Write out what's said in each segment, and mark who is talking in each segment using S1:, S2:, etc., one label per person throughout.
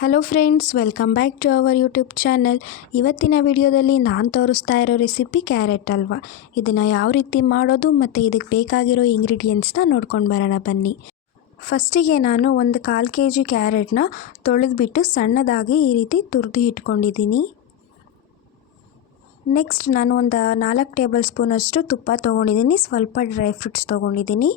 S1: Hello friends welcome back to our YouTube channel ಇವತ್ತಿನ ವಿಡಿಯೋದಲ್ಲಿ ನಾನು ತೋರಿಸ್ತಾ ಇರೋ ರೆಸಿಪಿ ಕ್ಯಾರೆಟ್ ಹಲ್ವಾ ಇದನ್ನು ಯಾವ ರೀತಿ ಮಾಡೋದು ಮತ್ತು ಇದಕ್ಕೆ ಬೇಕಾಗಿರೋ ಇಂಗ್ರೀಡಿಯೆಂಟ್ಸ್ನ ನೋಡ್ಕೊಂಡು ಬರೋಣ ಬನ್ನಿ. ಫಸ್ಟಿಗೆ ನಾನು ಒಂದು ಕಾಲು ಕೆ ಜಿ ಕ್ಯಾರೆಟ್ನ ತೊಳೆದ್ಬಿಟ್ಟು ಸಣ್ಣದಾಗಿ ಈ ರೀತಿ ತುರಿದು ಇಟ್ಕೊಂಡಿದ್ದೀನಿ. ನೆಕ್ಸ್ಟ್ ನಾನು ಒಂದು ನಾಲ್ಕು ಟೇಬಲ್ ಸ್ಪೂನಷ್ಟು ತುಪ್ಪ ತೊಗೊಂಡಿದ್ದೀನಿ, ಸ್ವಲ್ಪ ಡ್ರೈ ಫ್ರೂಟ್ಸ್ ತೊಗೊಂಡಿದ್ದೀನಿ.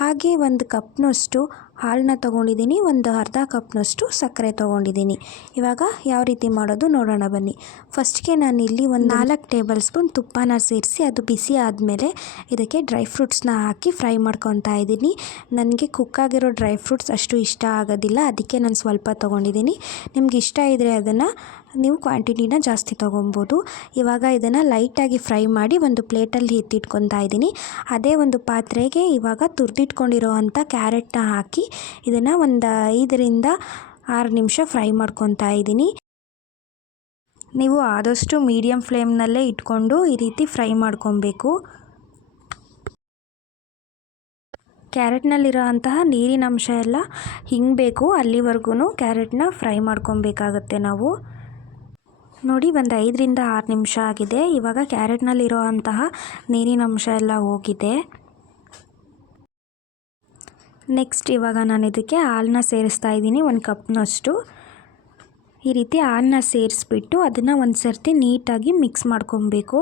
S1: ಹಾಗೆ ಒಂದು ಕಪ್ನಷ್ಟು ಹಾಲನ್ನ ತೊಗೊಂಡಿದ್ದೀನಿ, ಒಂದು ಅರ್ಧ ಕಪ್ನಷ್ಟು ಸಕ್ಕರೆ ತೊಗೊಂಡಿದ್ದೀನಿ. ಇವಾಗ ಯಾವ ರೀತಿ ಮಾಡೋದು ನೋಡೋಣ ಬನ್ನಿ. ಫಸ್ಟ್ಗೆ ನಾನು ಇಲ್ಲಿ ಒಂದು ನಾಲ್ಕು ಟೇಬಲ್ ಸ್ಪೂನ್ ತುಪ್ಪನ ಸೇರಿಸಿ, ಅದು ಬಿಸಿ ಆದಮೇಲೆ ಇದಕ್ಕೆ ಡ್ರೈ ಫ್ರೂಟ್ಸ್ನ ಹಾಕಿ ಫ್ರೈ ಮಾಡ್ಕೊತಾ ಇದ್ದೀನಿ. ನನಗೆ ಕುಕ್ಕಾಗಿರೋ ಡ್ರೈ ಫ್ರೂಟ್ಸ್ ಅಷ್ಟು ಇಷ್ಟ ಆಗೋದಿಲ್ಲ, ಅದಕ್ಕೆ ನಾನು ಸ್ವಲ್ಪ ತೊಗೊಂಡಿದ್ದೀನಿ. ನಿಮ್ಗೆ ಇಷ್ಟ ಇದ್ದರೆ ಅದನ್ನು ನೀವು ಕ್ವಾಂಟಿಟಿನ ಜಾಸ್ತಿ ತೊಗೊಬೋದು. ಇವಾಗ ಇದನ್ನು ಲೈಟಾಗಿ ಫ್ರೈ ಮಾಡಿ ಒಂದು ಪ್ಲೇಟಲ್ಲಿ ಎತ್ತಿಟ್ಕೊತಾ ಇದ್ದೀನಿ. ಅದೇ ಒಂದು ಪಾತ್ರೆಗೆ ಇವಾಗ ತುರಿದಿಟ್ಕೊಂಡಿರೋ ಅಂಥ ಕ್ಯಾರೆಟ್ನ ಹಾಕಿ ಇದನ್ನು ಒಂದು ಐದರಿಂದ ಆರು ನಿಮಿಷ ಫ್ರೈ ಮಾಡ್ಕೊತಾ ಇದ್ದೀನಿ. ನೀವು ಆದಷ್ಟು ಮೀಡಿಯಮ್ ಫ್ಲೇಮ್ನಲ್ಲೇ ಇಟ್ಕೊಂಡು ಈ ರೀತಿ ಫ್ರೈ ಮಾಡ್ಕೊಬೇಕು. ಕ್ಯಾರೆಟ್ನಲ್ಲಿರೋ ಅಂತಹ ನೀರಿನ ಅಂಶ ಎಲ್ಲ ಹಿಂಗಬೇಕು ಅಲ್ಲಿವರೆಗೂ ಕ್ಯಾರೆಟ್ನ ಫ್ರೈ ಮಾಡ್ಕೊಬೇಕಾಗತ್ತೆ ನಾವು. ನೋಡಿ, ಒಂದು ಐದರಿಂದ ಆರು ನಿಮಿಷ ಆಗಿದೆ. ಇವಾಗ ಕ್ಯಾರೆಟ್ನಲ್ಲಿರೋ ಅಂತಹ ನೀರಿನ ಅಂಶ ಎಲ್ಲ ಹೋಗಿದೆ. ನೆಕ್ಸ್ಟ್ ಇವಾಗ ನಾನು ಇದಕ್ಕೆ ಹಾಲನ್ನ ಸೇರಿಸ್ತಾ ಇದ್ದೀನಿ, ಒಂದು ಕಪ್ನಷ್ಟು. ಈ ರೀತಿ ಹಾಲನ್ನ ಸೇರಿಸ್ಬಿಟ್ಟು ಅದನ್ನು ಒಂದು ಸರ್ತಿ ನೀಟಾಗಿ ಮಿಕ್ಸ್ ಮಾಡ್ಕೊಬೇಕು.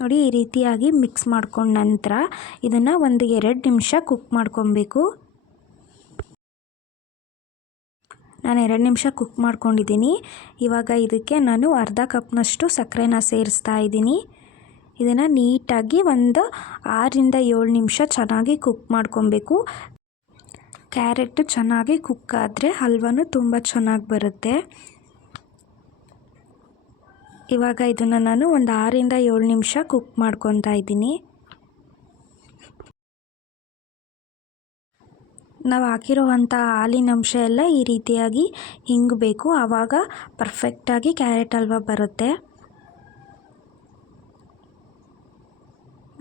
S1: ನೋಡಿ, ಈ ರೀತಿಯಾಗಿ ಮಿಕ್ಸ್ ಮಾಡ್ಕೊಂಡ ನಂತರ ಇದನ್ನು ಒಂದು ಎರಡು ನಿಮಿಷ ಕುಕ್ ಮಾಡ್ಕೊಬೇಕು. ನಾನು ಎರಡು ನಿಮಿಷ ಕುಕ್ ಮಾಡ್ಕೊಂಡಿದ್ದೀನಿ. ಇವಾಗ ಇದಕ್ಕೆ ನಾನು ಅರ್ಧ ಕಪ್ನಷ್ಟು ಸಕ್ಕರೆನ ಸೇರಿಸ್ತಾ ಇದ್ದೀನಿ. ಇದನ್ನು ನೀಟಾಗಿ ಒಂದು ಆರರಿಂದ ಏಳು ನಿಮಿಷ ಚೆನ್ನಾಗಿ ಕುಕ್ ಮಾಡ್ಕೊಬೇಕು. ಕ್ಯಾರೆಟು ಚೆನ್ನಾಗಿ ಕುಕ್ ಆದರೆ ಹಲ್ವನು ತುಂಬ ಚೆನ್ನಾಗಿ ಬರುತ್ತೆ. ಇವಾಗ ಇದನ್ನು ನಾನು ಒಂದು ಆರರಿಂದ ಏಳು ನಿಮಿಷ ಕುಕ್ ಮಾಡ್ಕೊತಾ ಇದ್ದೀನಿ. ನಾವು ಹಾಕಿರುವಂಥ ಹಾಲಿನಂಶ ಎಲ್ಲ ಈ ರೀತಿಯಾಗಿ ಹಿಂಗಬೇಕು ಆವಾಗ ಪರ್ಫೆಕ್ಟಾಗಿ ಕ್ಯಾರೆಟ್ ಹಲ್ವ ಬರುತ್ತೆ.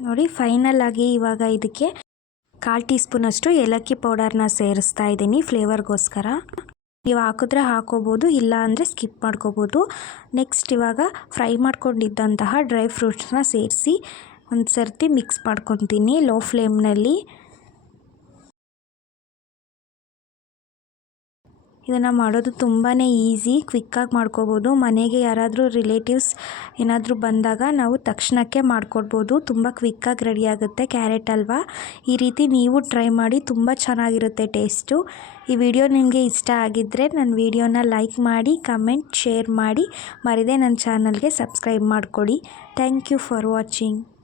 S1: ನೋಡಿ ಫೈನಲ್ ಆಗಿ ಇವಾಗ ಇದಕ್ಕೆ ಕಾಲು ಟೀ ಸ್ಪೂನಷ್ಟು ಏಲಕ್ಕಿ ಪೌಡರ್ನ ಸೇರಿಸ್ತಾ ಇದ್ದೀನಿ ಫ್ಲೇವರ್ಗೋಸ್ಕರ. ನೀವು ಹಾಕಿದ್ರೆ ಹಾಕೋಬೋದು, ಇಲ್ಲ ಅಂದರೆ ಸ್ಕಿಪ್ ಮಾಡ್ಕೋಬೋದು. ನೆಕ್ಸ್ಟ್ ಇವಾಗ ಫ್ರೈ ಮಾಡ್ಕೊಂಡಿದ್ದಂತಹ ಡ್ರೈ ಫ್ರೂಟ್ಸ್ನ ಸೇರಿಸಿ ಒಂದು ಸರ್ತಿ ಮಿಕ್ಸ್ ಮಾಡ್ಕೊತೀನಿ ಲೋ ಫ್ಲೇಮ್ನಲ್ಲಿ. ಇದನ್ನು ಮಾಡೋದು ತುಂಬಾ ಈಸಿ, ಕ್ವಿಕ್ಕಾಗಿ ಮಾಡ್ಕೋಬೋದು. ಮನೆಗೆ ಯಾರಾದರೂ ರಿಲೇಟಿವ್ಸ್ ಏನಾದರೂ ಬಂದಾಗ ನಾವು ತಕ್ಷಣಕ್ಕೆ ಮಾಡಿಕೊಡ್ಬೋದು. ತುಂಬ ಕ್ವಿಕ್ಕಾಗಿ ರೆಡಿ ಆಗುತ್ತೆ ಕ್ಯಾರೆಟ್ ಹಲ್ವಾ ಈ ರೀತಿ ನೀವು ಟ್ರೈ ಮಾಡಿ ತುಂಬ ಚೆನ್ನಾಗಿರುತ್ತೆ ಟೇಸ್ಟು. ಈ ವಿಡಿಯೋ ನಿಮಗೆ ಇಷ್ಟ ಆಗಿದ್ದರೆ ನನ್ನ ವಿಡಿಯೋನ ಲೈಕ್ ಮಾಡಿ, ಕಮೆಂಟ್, ಶೇರ್ ಮಾಡಿ. ಮರಿದೇ ನನ್ನ ಚಾನಲ್ಗೆ ಸಬ್ಸ್ಕ್ರೈಬ್ ಮಾಡಿಕೊಡಿ. Thank you for watching.